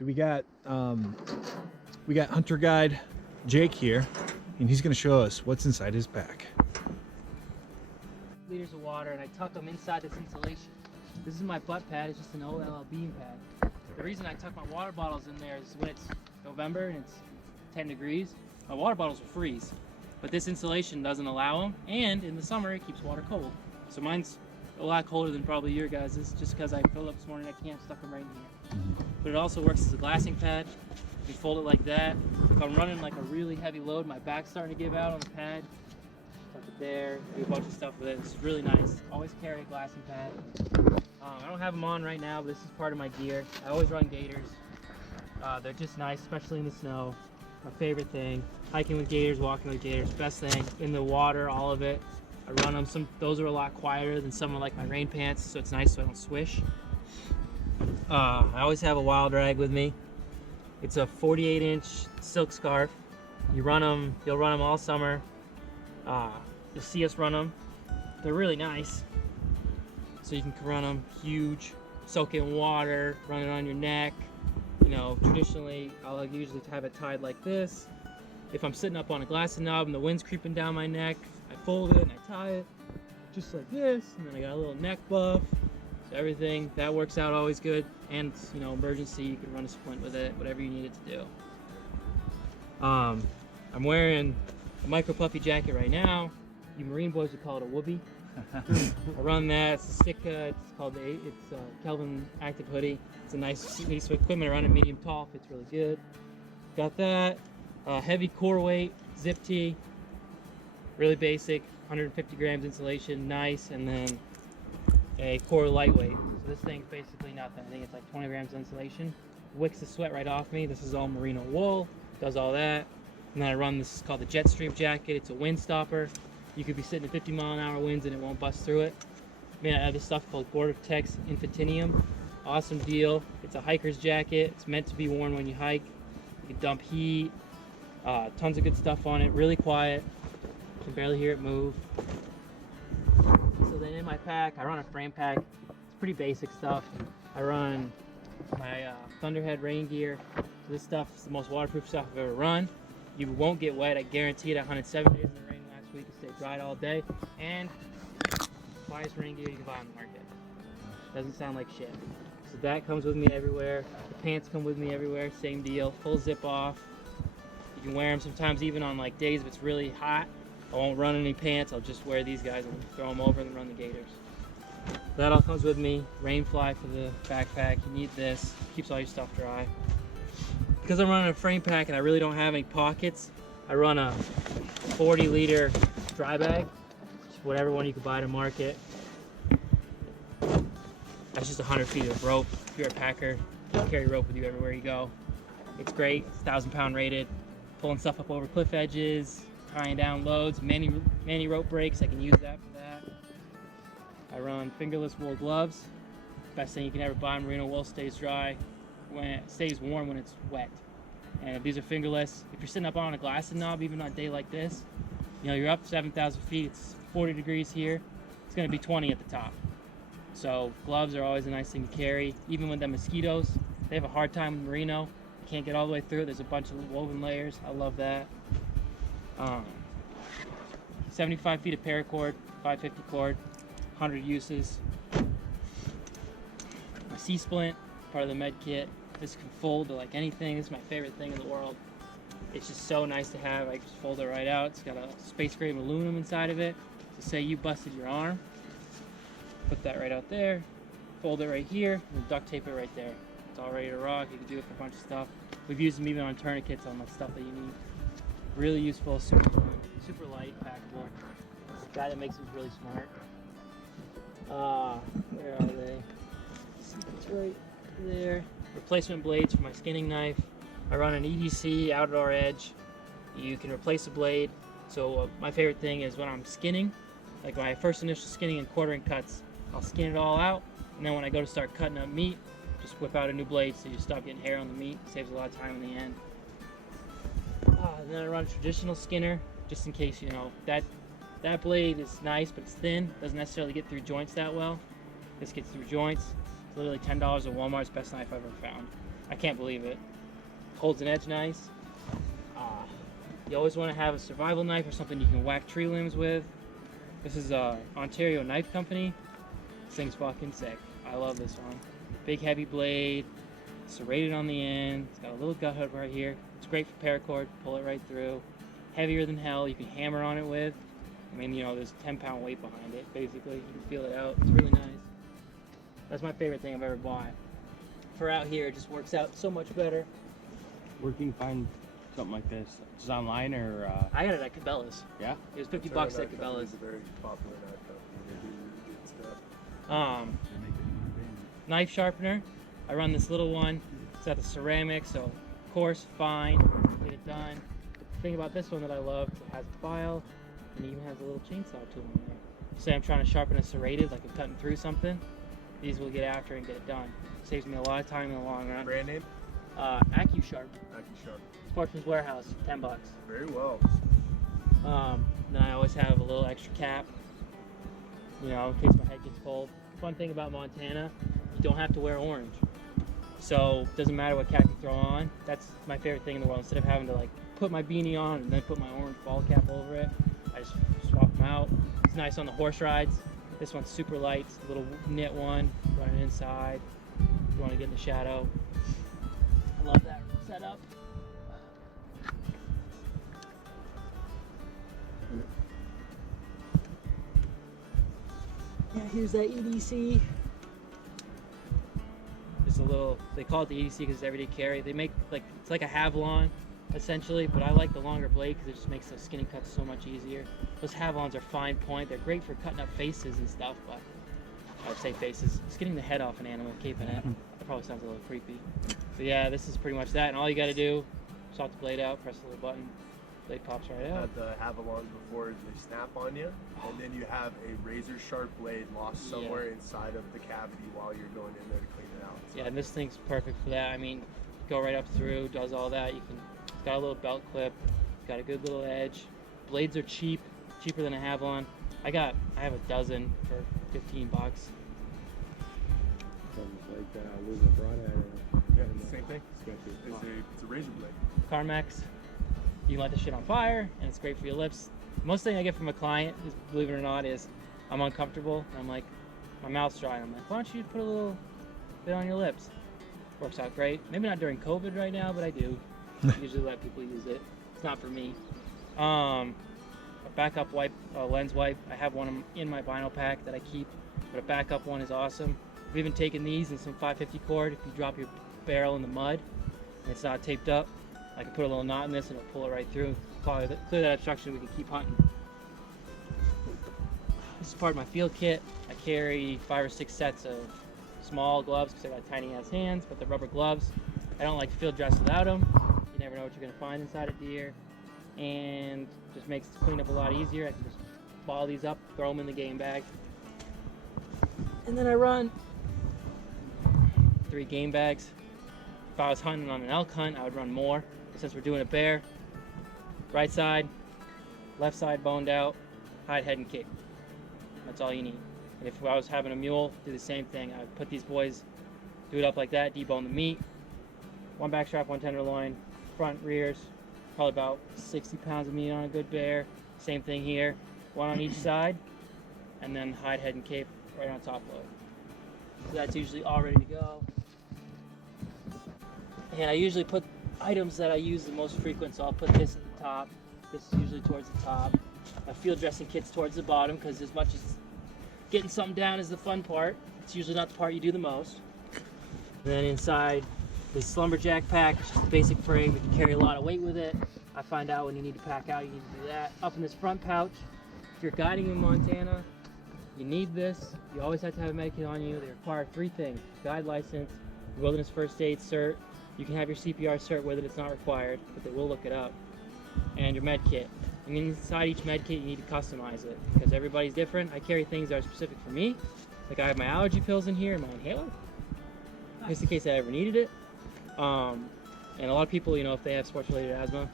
So we got hunter guide Jake here, and he's going to show us what's inside his pack. Liters of water, and I tuck them inside this insulation. This is my butt pad. It's just an OLL bean pad. The reason I tuck my water bottles in there is when it's November and it's 10 degrees, my water bottles will freeze. But this insulation doesn't allow them, and in the summer it keeps water cold. So mine's a lot colder than probably your guys's, just because I filled up this morning. I can't stuck them right in here. But it also works as a glassing pad. You fold it like that. If I'm running like a really heavy load, my back's starting to give out on the pad, tuck it there, do a bunch of stuff with it. It's really nice. Always carry a glassing pad. I don't have them on right now, but this is part of my gear. I always run gaiters. They're just nice, especially in the snow. My favorite thing. Hiking with gaiters, walking with gaiters, best thing. In the water, all of it. I run them. Those are a lot quieter than some of like my rain pants, so it's nice so I don't swish. I always have a wild rag with me. It's a 48-inch silk scarf. You'll run them all summer. You'll see us run them. They're really nice. So you can run them huge, soak in water, run it on your neck. You know, traditionally, I'll usually have it tied like this. If I'm sitting up on a glassing knob and the wind's creeping down my neck, I fold it and I tie it just like this, and then I got a little neck buff. So everything, that works out always good. And, you know, emergency, you can run a splint with it, whatever you need it to do. I'm wearing a micro puffy jacket right now. You Marine boys would call it a whoopee. I run that. It's a Sitka. It's called Kelvin Active Hoodie. It's a nice piece of equipment. I run a medium tall. Fits really good. Got that. Heavy core weight zip tee. Really basic. 150 grams insulation. Nice. And then a core lightweight. So this thing's basically nothing. I think it's like 20 grams insulation. Wicks the sweat right off me. This is all merino wool. Does all that. And then I run this called the Jetstream jacket. It's a wind stopper. You could be sitting at 50-mile-an-hour winds and it won't bust through it. Man, I have this stuff called Gore-Tex Infinitum. Awesome deal. It's a hiker's jacket. It's meant to be worn when you hike. You can dump heat. Tons of good stuff on it. Really quiet. You can barely hear it move. So then in my pack, I run a frame pack. It's pretty basic stuff. I run my Thunderhead rain gear. So this stuff is the most waterproof stuff I've ever run. You won't get wet. I guarantee it. I hunted 7 days in the rain last week. It stayed dried all day. And quietest rain gear you can buy on the market. Doesn't sound like shit. So that comes with me everywhere. The pants come with me everywhere. Same deal. Full zip off. You can wear them sometimes even on like days if it's really hot. I won't run any pants. I'll just wear these guys and throw them over and run the gaiters. That all comes with me. Rain fly for the backpack. You need this. Keeps all your stuff dry. Because I'm running a frame pack and I really don't have any pockets, I run a 40-liter dry bag. Just whatever one you could buy at a market. That's just 100 feet of rope. If you're a packer, you carry rope with you everywhere you go. It's great. It's 1,000-pound rated. Pulling stuff up over cliff edges, tying down loads, many rope breaks. I can use that for that. I run fingerless wool gloves. Best thing you can ever buy. Merino wool stays dry. When it stays warm when it's wet. And if these are fingerless, if you're sitting up on a glassing knob, even on a day like this, you know, you're up 7,000 feet, it's 40 degrees here, it's gonna be 20 at the top. So gloves are always a nice thing to carry. Even with the mosquitoes, they have a hard time with merino. You can't get all the way through it. There's a bunch of woven layers. I love that. 75 feet of paracord, 550 cord, 100 uses. My C-splint, part of the med kit. This can fold to like anything. This is my favorite thing in the world. It's just so nice to have. I just fold it right out. It's got a space grade aluminum inside of it. So say you busted your arm, put that right out there, fold it right here, and duct tape it right there. It's all ready to rock. You can do it for a bunch of stuff. We've used them even on tourniquets on like stuff that you need. Really useful, super fun, super light, packable. The guy that makes them is really smart. Where are they? It's right there. Replacement blades for my skinning knife. I run an EDC outdoor edge. You can replace a blade. So my favorite thing is when I'm skinning, like my first initial skinning and quartering cuts, I'll skin it all out, and then when I go to start cutting up meat, just whip out a new blade so you stop getting hair on the meat. Saves a lot of time in the end. And then I run a traditional skinner, just in case, you know, that blade is nice, but it's thin. Doesn't necessarily get through joints that well. This gets through joints. It's literally $10 at Walmart. It's the best knife I've ever found. I can't believe it. Holds an edge nice. You always want to have a survival knife or something you can whack tree limbs with. This is Ontario Knife Company. This thing's fucking sick. I love this one. Big heavy blade, serrated on the end. It's got a little gut hook right here. It's great for paracord. Pull it right through. Heavier than hell. You can hammer on it with. I mean, you know, there's a 10-pound weight behind it. Basically, you can feel it out. It's really nice. That's my favorite thing I've ever bought. For out here, it just works out so much better. Where can you find something like this? Just online or? I got it at Cabela's. Yeah. It was $50 at Cabela's. It's a very popular knife company. They do good stuff. Knife sharpener. I run this little one. It's got the ceramic, so coarse, fine, get it done. The thing about this one that I love, it has a file and it even has a little chainsaw tool in there. Say I'm trying to sharpen a serrated, like I'm cutting through something, these will get after and get it done. Saves me a lot of time in the long run. Brand name? AccuSharp. AccuSharp. Sportsman's Warehouse, $10. Very well. Then I always have a little extra cap, you know, in case my head gets cold. Fun thing about Montana, you don't have to wear orange. So it doesn't matter what cap you throw on. That's my favorite thing in the world. Instead of having to like put my beanie on and then put my orange ball cap over it, I just swap them out. It's nice on the horse rides. This one's super light, it's a little knit one, running inside. If you want to get in the shadow. I love that setup. Yeah, here's that EDC. Just a little, they call it the EDC because it's everyday carry. They make like, it's like a Havalon essentially, but I like the longer blade because it just makes the skinny cuts so much easier. Those Havalons are fine point. They're great for cutting up faces and stuff, but I would say faces. Just getting the head off an animal, caping it. That probably sounds a little creepy. But yeah, this is pretty much that. And all you got to do, swap the blade out, press the little button, blade pops right out. Had the Havalons before, they snap on you, and then you have a razor sharp blade lost somewhere inside of the cavity while you're going in there to clean it out. So Yeah, and this thing's perfect for that. I mean, go right up through, does all that. You can, it's got a little belt clip, it's got a good little edge. Blades are cheap, cheaper than a Havalon. I have a dozen for $15. Something like losing a broadhead. yeah, same thing. It's a razor blade. Carmex, you can light the shit on fire, and it's great for your lips. Most thing I get from a client is, believe it or not, is I'm uncomfortable. And I'm like, my mouth's dry. And I'm like, why don't you put a little bit on your lips? Works out great. Maybe not during COVID right now, but I do. Usually let people use it. It's not for me. A backup wipe, lens wipe. I have one in my vinyl pack that I keep, but a backup one is awesome. I've even taken these in some 550 cord. If you drop your barrel in the mud and it's not taped up, I can put a little knot in this and it'll pull it right through. Clear that obstruction, we can keep hunting. This is part of my field kit. I carry 5 or 6 sets of small gloves because I got tiny ass hands, but the rubber gloves, I don't like field dress without them. You never know what you're gonna find inside a deer, and just makes the cleanup a lot easier. I can just ball these up, throw them in the game bag, and then I run 3 game bags. If I was hunting on an elk hunt, I would run more. But since we're doing a bear, right side, left side boned out, hide, head, and kick. That's all you need. And if I was having a mule, do the same thing. I would put these boys, do it up like that, debone the meat. 1 back strap, 1 tenderloin, front, rears, probably about 60 pounds of meat on a good bear. Same thing here, 1 on each side, and then hide, head, and cape right on top load. So that's usually all ready to go. And I usually put items that I use the most frequent, so I'll put this at the top. This is usually towards the top. My field dressing kit's towards the bottom, because as much as getting something down is the fun part, it's usually not the part you do the most. And then inside this lumberjack pack, it's just a basic frame. You can carry a lot of weight with it. I find out when you need to pack out, you need to do that. Up in this front pouch, if you're guiding in Montana, you need this. You always have to have a med kit on you. They require 3 things: guide license, wilderness first aid cert. You can have your CPR cert with it, it's not required, but they will look it up. And your med kit. And inside each med kit, you need to customize it because everybody's different. I carry things that are specific for me. Like I have my allergy pills in here and my inhaler, just in case I ever needed it. And a lot of people, you know, if they have sports-related asthma,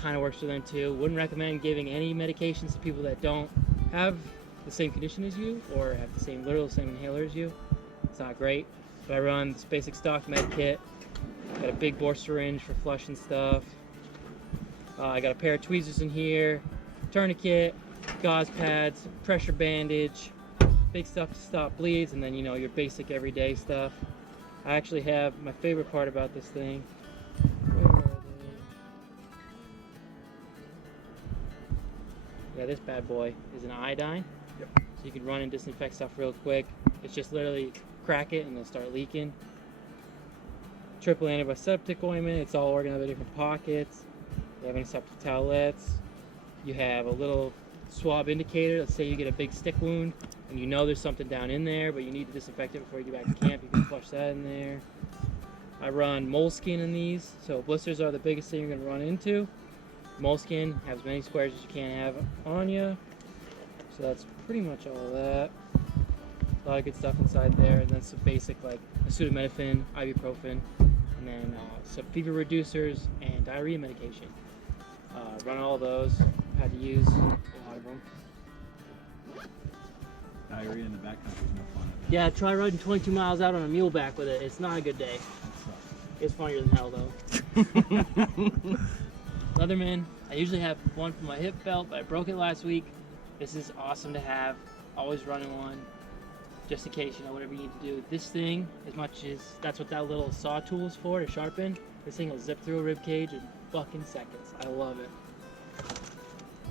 kind of works for them too. Wouldn't recommend giving any medications to people that don't have the same condition as you or have the same inhaler as you. It's not great. But I run this basic stock med kit. Got a big bore syringe for flushing stuff. I got a pair of tweezers in here, tourniquet, gauze pads, pressure bandage, big stuff to stop bleeds, and then you know your basic everyday stuff. I actually have my favorite part about this thing. Where are they? Yeah, this bad boy is an iodine. Yep. So you can run and disinfect stuff real quick. It's just literally crack it and it'll start leaking. Triple antiseptic ointment. It's all organized in different pockets. You have antiseptic towelettes. You have a little swab indicator. Let's say you get a big stick wound and you know there's something down in there, but you need to disinfect it before you get back to camp. You can flush that in there. I run moleskin in these, so blisters are the biggest thing you're going to run into. Moleskin has as many squares as you can have on you. So that's pretty much all of that. A lot of good stuff inside there, and then some basic like acetaminophen, ibuprofen, and then some fever reducers and diarrhea medication. Run all those. Had to use a lot of them. Diarrhea in the backcountry is no fun. Yeah, try riding 22 miles out on a mule back with it. It's not a good day. It's funnier than hell though. Leatherman. I usually have one for my hip belt, but I broke it last week. This is awesome to have. Always running one, just in case, you know, whatever you need to do. This thing, as much as that's what that little saw tool is for, to sharpen, this thing will zip through a rib cage in fucking seconds. I love it.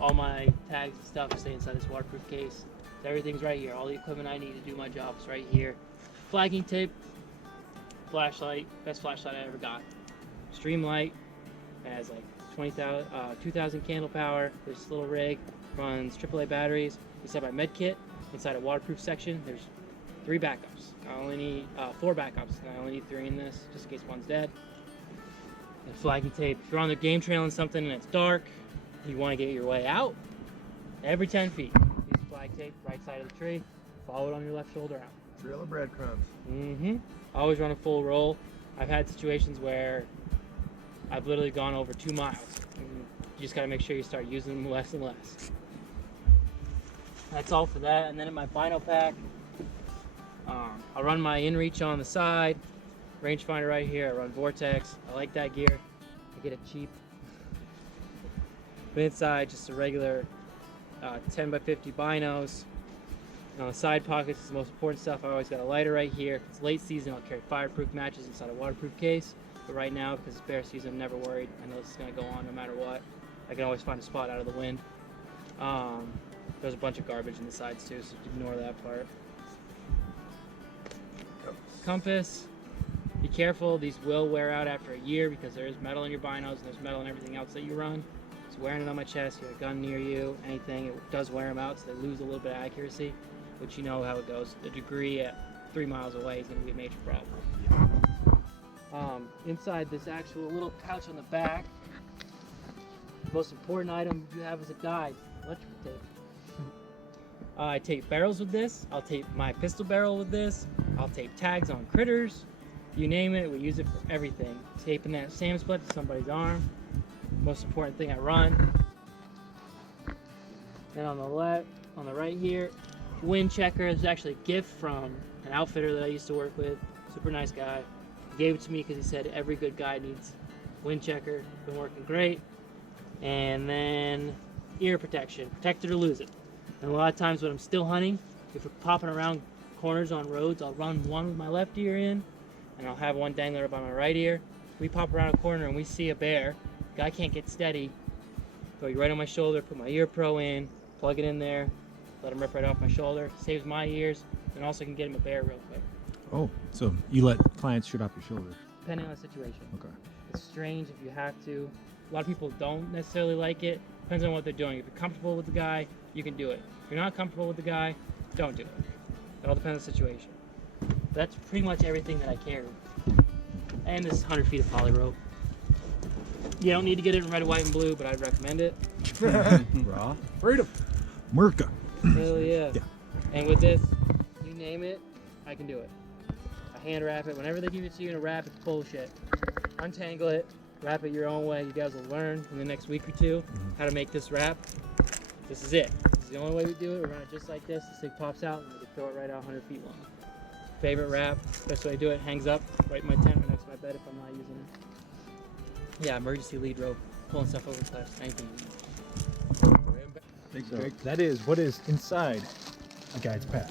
All my tags and stuff stay inside this waterproof case. Everything's right here. All the equipment I need to do my job is right here. Flagging tape, flashlight, best flashlight I ever got. Stream light, it has like 2,000 candle power. This little rig runs AAA batteries. Inside my med kit, inside a waterproof section, there's 3 backups. I only need 4 backups, and I only need 3 in this, just in case one's dead. And flagging tape. If you're on the game trail and something and it's dark, you want to get your way out, every 10 feet, use flag tape, right side of the tree, follow it on your left shoulder out. Trail of breadcrumbs. Always run a full roll. I've had situations where I've literally gone over 2 miles. And you just got to make sure you start using them less and less. That's all for that. And then in my bino pack, I'll run my inReach on the side, rangefinder right here. I run Vortex. I like that gear. I get it cheap. But inside, just a regular 10 by 50 binos. And on the side pockets is the most important stuff. I always got a lighter right here. If it's late season, I'll carry fireproof matches inside a waterproof case. But right now, because it's bear season, I'm never worried. I know this is going to go on no matter what. I can always find a spot out of the wind. There's a bunch of garbage in the sides too, so ignore that part. Compass. Be careful, these will wear out after a year because there is metal in your binos and there's metal in everything else that you run. So wearing it on my chest, you have a gun near you, anything, it does wear them out, so they lose a little bit of accuracy, which you know how it goes. The degree at 3 miles away is going to be a major problem. Inside this actual little pouch on the back, the most important item you have is a guide, electrical tape. I tape barrels with this, I'll tape my pistol barrel with this, I'll tape tags on critters, you name it, we use it for everything. Taping that SAM split to somebody's arm, most important thing I run. Then on the right here, wind checker. Is actually a gift from an outfitter that I used to work with, super nice guy. He gave it to me because he said every good guy needs wind checker, been working great. And then ear protection, protect it or lose it. And a lot of times when I'm still hunting, if we're popping around corners on roads, I'll run one with my left ear in, and I'll have one dangler up on my right ear. We pop around a corner and we see a bear, guy can't get steady, throw you right on my shoulder, put my ear pro in, plug it in there, let him rip right off my shoulder, saves my ears, and also can get him a bear real quick. Oh, so you let clients shoot off your shoulder? Depending on the situation. Okay. It's strange if you have to. A lot of people don't necessarily like it. Depends on what they're doing. If you're comfortable with the guy, you can do it. If you're not comfortable with the guy, don't do it. It all depends on the situation. That's pretty much everything that I carry. And this 100 feet of poly rope. You don't need to get it in red, white, and blue, but I'd recommend it. Raw. Freedom. Merca. Hell yeah. Yeah. And with this, you name it, I can do it. I hand wrap it. Whenever they give it to you in a wrap, it's bullshit. Untangle it, wrap it your own way. You guys will learn in the next week or two how to make this wrap. This is it. This is the only way we do it. We run it just like this. This thing pops out and we can throw it right out 100 feet long. Favorite wrap, best way to do it, hangs up right in my tent right next to my bed if I'm not using it. Yeah, emergency lead rope, pulling stuff over cliffs, anything. Thanks, Greg. That is what is inside a guide's pack.